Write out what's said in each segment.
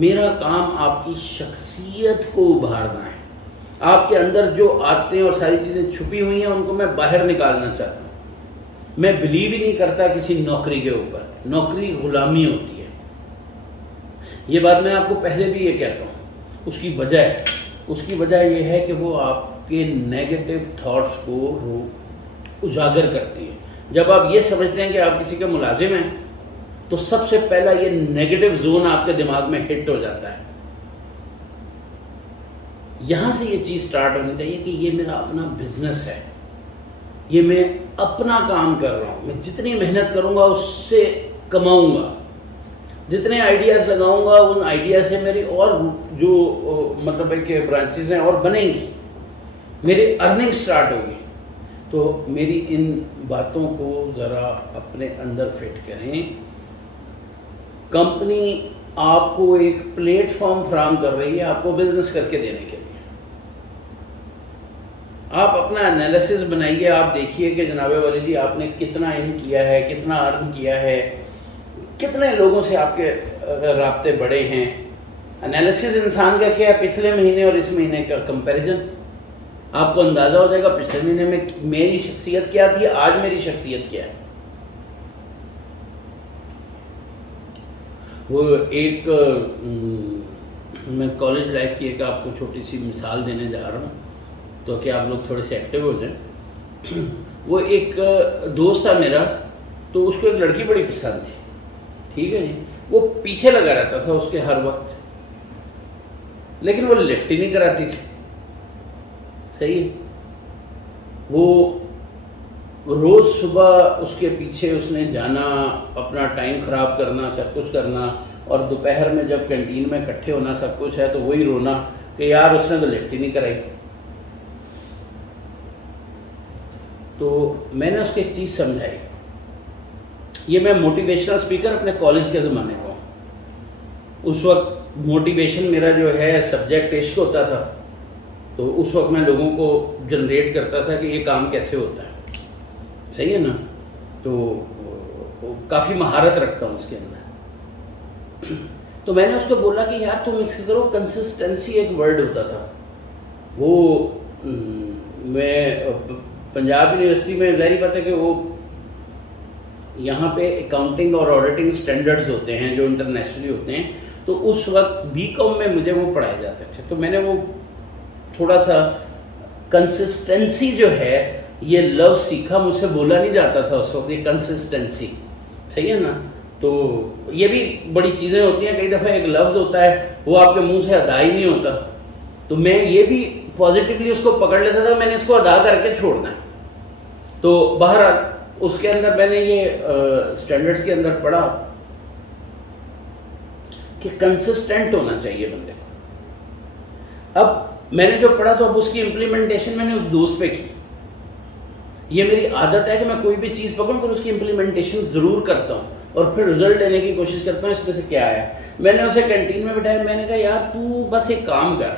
میرا کام آپ کی شخصیت کو ابھارنا ہے. آپ کے اندر جو آتے ہیں اور ساری چیزیں چھپی ہوئی ہیں ان کو میں باہر نکالنا چاہتا ہوں. میں بلیو ہی نہیں کرتا کسی نوکری کے اوپر. نوکری غلامی ہوتی ہے. یہ بات میں آپ کو پہلے بھی یہ کہتا ہوں. اس کی وجہ یہ ہے کہ وہ آپ کے نیگیٹو تھاٹس کو اجاگر کرتی ہے. جب آپ یہ سمجھتے ہیں کہ آپ کسی کا ملازم ہیں تو سب سے پہلا یہ نیگیٹو زون آپ کے دماغ میں ہٹ ہو جاتا ہے. یہاں سے یہ چیز سٹارٹ ہونی چاہیے کہ یہ میرا اپنا بزنس ہے, یہ میں اپنا کام کر رہا ہوں, میں جتنی محنت کروں گا اس سے کماؤں گا, جتنے آئیڈیاز لگاؤں گا ان آئیڈیا سے میری اور جو مطلب ہے کہ برانچز ہیں اور بنیں گی, میری ارننگ سٹارٹ ہوگی. تو میری ان باتوں کو ذرا اپنے اندر فٹ کریں. کمپنی آپ کو ایک پلیٹ فارم فراہم کر رہی ہے آپ کو بزنس کر کے دینے کے لیے. آپ اپنا انالیسس بنائیے, آپ دیکھیے کہ جناب والی جی آپ نے کتنا ان کیا ہے, کتنا ارن کیا ہے, کتنے لوگوں سے آپ کے رابطے بڑھے ہیں. انالیسس انسان کا کیا ہے, پچھلے مہینے اور اس مہینے کا کمپیریزن, آپ کو اندازہ ہو جائے گا پچھلے مہینے میں میری شخصیت کیا تھی, آج میری شخصیت کیا ہے. وہ ایک میں کالج لائف کی ایک آپ کو چھوٹی سی مثال دینے جا رہا ہوں تو کہ آپ لوگ تھوڑے سے ایکٹیو ہو جائیں. وہ ایک دوست تھا میرا, تو اس کو ایک لڑکی بڑی پسند تھی, ٹھیک ہے جی. وہ پیچھے لگا رہتا تھا اس کے ہر وقت, لیکن وہ لفٹ ہی نہیں کراتی تھی. صحیح. وہ روز صبح اس کے پیچھے اس نے جانا, اپنا ٹائم خراب کرنا, سب کچھ کرنا, اور دوپہر میں جب کینٹین میں اکٹھے ہونا سب کچھ ہے تو وہی رونا کہ یار اس نے تو لفٹ ہی نہیں کرائی. تو میں نے اس کو ایک چیز سمجھائی. یہ میں موٹیویشنل اسپیکر اپنے کالج کے زمانے کا ہوں. اس وقت موٹیویشن میرا جو ہے سبجیکٹ عشق ہوتا تھا, تو اس وقت میں لوگوں کو جنریٹ کرتا تھا کہ یہ کام کیسے ہوتا ہے. صحیح ہے نا. تو کافی مہارت رکھتا ہوں اس کے اندر. تو میں نے اس کو بولا کہ یار تم ایک کرو, کنسسٹنسی ایک ورڈ ہوتا تھا. وہ میں پنجاب یونیورسٹی میں ظاہری بات ہے کہ وہ یہاں پہ اکاؤنٹنگ اور آڈیٹنگ سٹینڈرڈز ہوتے ہیں جو انٹرنیشنلی ہوتے ہیں, تو اس وقت بی کام میں مجھے وہ پڑھائے جاتے تھے. تو میں نے وہ تھوڑا سا کنسسٹنسی جو ہے یہ لفظ سیکھا, مجھ سے بولا نہیں جاتا تھا اس وقت یہ کنسسٹنسی. صحیح ہے نا. تو یہ بھی بڑی چیزیں ہوتی ہیں, کئی دفعہ ایک لفظ ہوتا ہے وہ آپ کے منہ سے ادا ہی نہیں ہوتا, تو میں یہ بھی پازیٹیولی اس کو پکڑ لیتا تھا, میں نے اس کو ادا کر کے چھوڑنا ہے. تو بہرحال اس کے اندر میں نے یہ اسٹینڈرڈس کے اندر پڑھا کہ کنسسٹنٹ ہونا چاہیے بندے کو. اب میں نے جو پڑھا تو اب اس کی امپلیمنٹیشن میں نے اس دوست پہ کی. یہ میری عادت ہے کہ میں کوئی بھی چیز پکڑوں پھر اس کی امپلیمنٹیشن ضرور کرتا ہوں اور پھر رزلٹ لینے کی کوشش کرتا ہوں اس میں سے کیا آیا. میں نے اسے کینٹین میں بٹھایا, میں نے کہا یار تو بس ایک کام کر,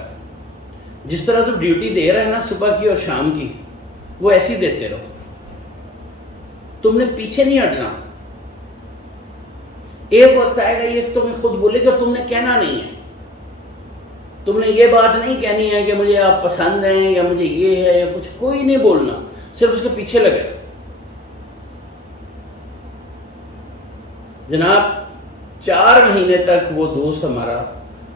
جس طرح تو ڈیوٹی دے رہا ہے نا صبح کی اور شام کی, وہ ایسی دیتے رہو. تم نے پیچھے نہیں ہٹنا. ایک وقت آئے گا یہ تمہیں خود بولے گا, تم نے کہنا نہیں ہے, تم نے یہ بات نہیں کہنی ہے کہ مجھے آپ پسند ہیں یا مجھے یہ ہے یا کچھ, کوئی نہیں بولنا, صرف اس کے پیچھے لگے. جناب 4 مہینے تک وہ دوست ہمارا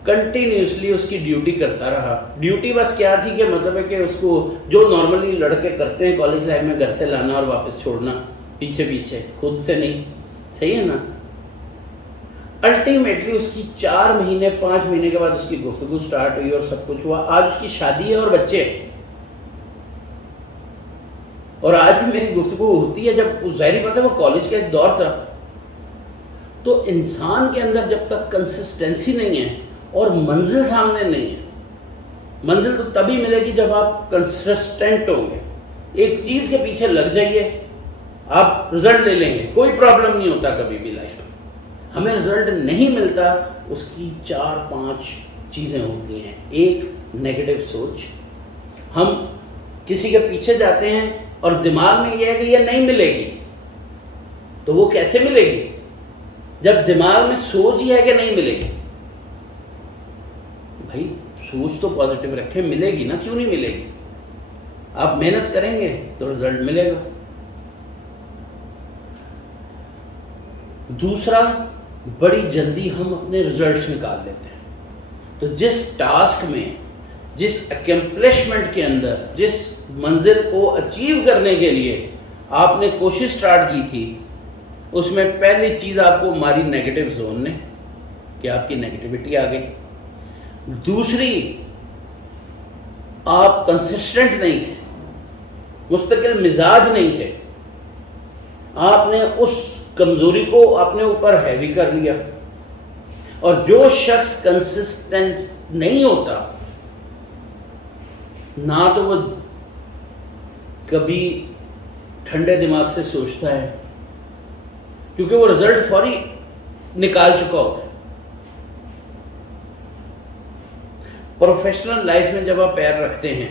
کنٹینیوسلی اس کی ڈیوٹی کرتا رہا. ڈیوٹی بس کیا تھی کہ مطلب ہے کہ اس کو جو نارملی لڑکے کرتے ہیں کالج لائف میں, گھر سے لانا اور واپس چھوڑنا پیچھے پیچھے, خود سے نہیں. صحیح ہے نا. الٹیمیٹلی اس کی 4 مہینے 5 مہینے کے بعد اس کی گفتگو سٹارٹ ہوئی اور سب کچھ ہوا. آج اس کی شادی ہے اور بچے, اور آج بھی میری گفتگو ہوتی ہے. جب ظاہری بات ہے وہ کالج کا ایک دور تھا. تو انسان کے اندر جب تک کنسسٹنسی نہیں ہے اور منزل سامنے نہیں ہے, منزل تو تبھی ملے گی جب آپ کنسسٹنٹ ہوں گے. ایک چیز کے پیچھے لگ جائیے, آپ رزلٹ لے لیں گے, کوئی پرابلم نہیں ہوتا کبھی بھی لائف میں. ہمیں رزلٹ نہیں ملتا, اس کی 4-5 چیزیں ہوتی ہیں. ایک نیگیٹو سوچ, ہم کسی کے پیچھے جاتے ہیں اور دماغ میں یہ ہے کہ یہ نہیں ملے گی. تو وہ کیسے ملے گی جب دماغ میں سوچ ہی ہے کہ نہیں ملے گی. بھائی سوچ تو پازیٹیو رکھیں، ملے گی نا، کیوں نہیں ملے گی؟ آپ محنت کریں گے تو رزلٹ ملے گا۔ دوسرا، بڑی جلدی ہم اپنے رزلٹس نکال لیتے ہیں۔ تو جس ٹاسک میں، جس اکمپلشمنٹ کے اندر، جس منزل کو اچیو کرنے کے لیے آپ نے کوشش سٹارٹ کی تھی، اس میں پہلی چیز آپ کو ماری نیگیٹو زون نے، کہ آپ کی نیگیٹیوٹی آ گئی۔ دوسری، آپ کنسسٹنٹ نہیں تھے، مستقل مزاج نہیں تھے، آپ نے اس کمزوری کو اپنے اوپر ہیوی کر لیا۔ اور جو شخص کنسسٹنٹ نہیں ہوتا، نہ تو وہ کبھی ٹھنڈے دماغ سے سوچتا ہے، کیونکہ وہ رزلٹ فوری نکال چکا ہوتا ہے۔ پروفیشنل لائف میں جب آپ پیر رکھتے ہیں،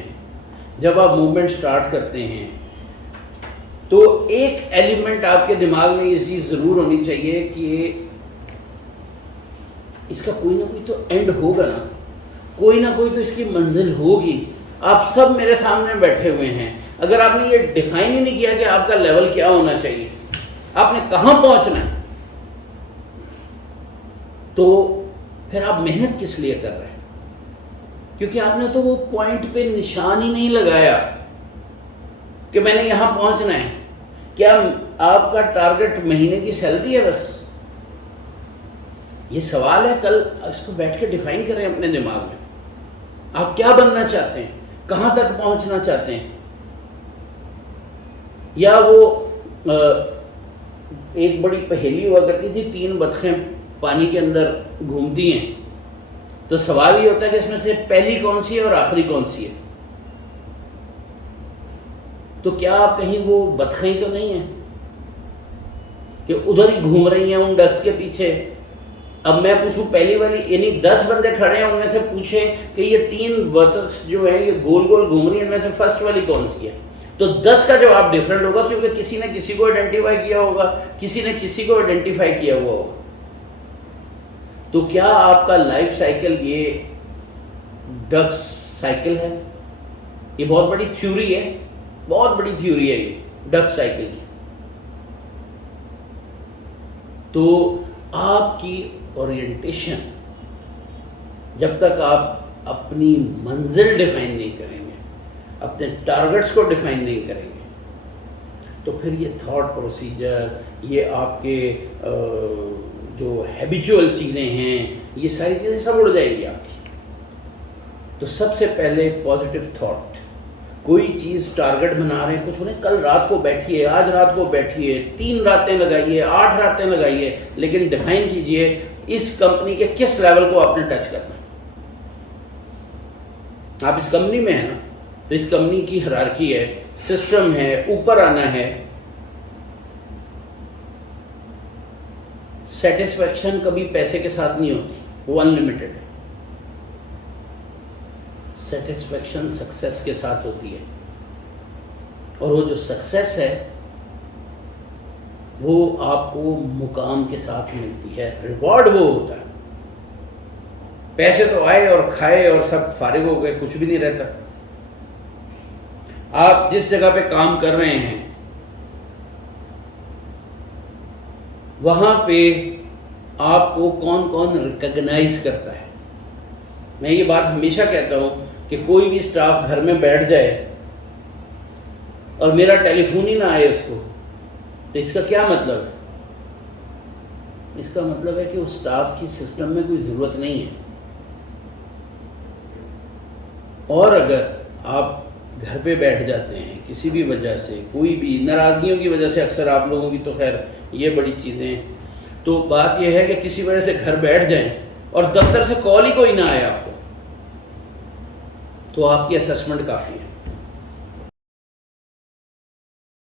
جب آپ موومنٹ سٹارٹ کرتے ہیں، تو ایک ایلیمنٹ آپ کے دماغ میں یہ چیز ضرور ہونی چاہیے کہ اس کا کوئی نہ کوئی تو اینڈ ہوگا نا، کوئی نہ کوئی تو اس کی منزل ہوگی۔ آپ سب میرے سامنے بیٹھے ہوئے ہیں، اگر آپ نے یہ ڈیفائن ہی نہیں کیا کہ آپ کا لیول کیا ہونا چاہیے، آپ نے کہاں پہنچنا ہے، تو پھر آپ محنت کس لیے کر رہے ہیں؟ کیونکہ آپ نے تو وہ پوائنٹ پہ نشان ہی نہیں لگایا کہ میں نے یہاں پہنچنا ہے۔ کیا آپ کا ٹارگٹ مہینے کی سیلری ہے بس؟ یہ سوال ہے، کل اس کو بیٹھ کے ڈیفائن کریں اپنے دماغ میں۔ آپ کیا بننا چاہتے ہیں؟ کہاں تک پہنچنا چاہتے ہیں؟ یا وہ ایک بڑی پہیلی ہوا کرتی تھی، 3 بطخیں پانی کے اندر گھومتی ہیں، تو سوال یہ ہوتا ہے کہ اس میں سے پہلی کون سی ہے اور آخری کون سی ہے؟ تو کیا آپ کہیں وہ بطخیں تو نہیں ہیں کہ ادھر ہی گھوم رہی ہیں ان ڈکس کے پیچھے؟ اب میں پوچھوں پہلی والی، یعنی 10 بندے کھڑے ہیں، ان میں سے پوچھیں کہ یہ 3 بطخ جو ہیں یہ گول گول گھوم رہی ہیں، ان میں سے فرسٹ والی کون سی ہے؟ تو 10 کا جواب ڈفرینٹ ہوگا، کیونکہ کسی نے کسی کو آئیڈینٹیفائی کیا ہوگا، کسی نے کسی کو آئیڈینٹیفائی کیا ہوا ہوگا۔ تو کیا آپ کا لائف سائیکل یہ ڈکس سائیکل ہے؟ یہ بہت بڑی تھیوری ہے، بہت بڑی تھیوری ہے یہ ڈک سائیکل کی۔ تو آپ کی اورینٹیشن، جب تک آپ اپنی منزل ڈیفائن نہیں کریں گے، اپنے ٹارگٹس کو ڈیفائن نہیں کریں گے، تو پھر یہ تھاٹ پروسیجر، یہ آپ کے جو ہیبیچول چیزیں ہیں، یہ ساری چیزیں سب اڑ جائیں گی آپ کی۔ تو سب سے پہلے پازیٹیو تھاٹ، کوئی چیز ٹارگٹ بنا رہے ہیں، کچھ انہیں کل رات کو بیٹھیے، آج رات کو بیٹھیے، 3 راتیں لگائیے، 8 راتیں لگائیے، لیکن ڈیفائن کیجئے اس کمپنی کے کس لیول کو آپ نے ٹچ کرنا ہے۔ آپ اس کمپنی میں ہیں نا، تو اس کمپنی کی ہیرارکی ہے، سسٹم ہے، اوپر آنا ہے۔ سیٹسفیکشن کبھی پیسے کے ساتھ نہیں ہوتی، وہ انلمیٹڈ ہے۔ سیٹسفیکشن سکسیس کے ساتھ ہوتی ہے، اور وہ جو سکسیس ہے وہ آپ کو مقام کے ساتھ ملتی ہے، ریوارڈ وہ ہوتا ہے۔ پیسے تو آئے اور کھائے اور سب فارغ ہو گئے، کچھ بھی نہیں رہتا۔ آپ جس جگہ پہ کام کر رہے ہیں وہاں پہ آپ کو کون کون ریکگنائز کرتا ہے۔ میں یہ بات ہمیشہ کہتا ہوں کہ کوئی بھی سٹاف گھر میں بیٹھ جائے اور میرا ٹیلی فون ہی نہ آئے اس کو، تو اس کا کیا مطلب ہے؟ اس کا مطلب ہے کہ اس سٹاف کی سسٹم میں کوئی ضرورت نہیں ہے۔ اور اگر آپ گھر پہ بیٹھ جاتے ہیں کسی بھی وجہ سے، کوئی بھی ناراضگیوں کی وجہ سے، اکثر آپ لوگوں کی تو خیر یہ بڑی چیزیں ہیں، تو بات یہ ہے کہ کسی وجہ سے گھر بیٹھ جائیں اور دفتر سے کال ہی کوئی نہ آئے آپ کو، تو آپ کی اسسمنٹ کافی ہے۔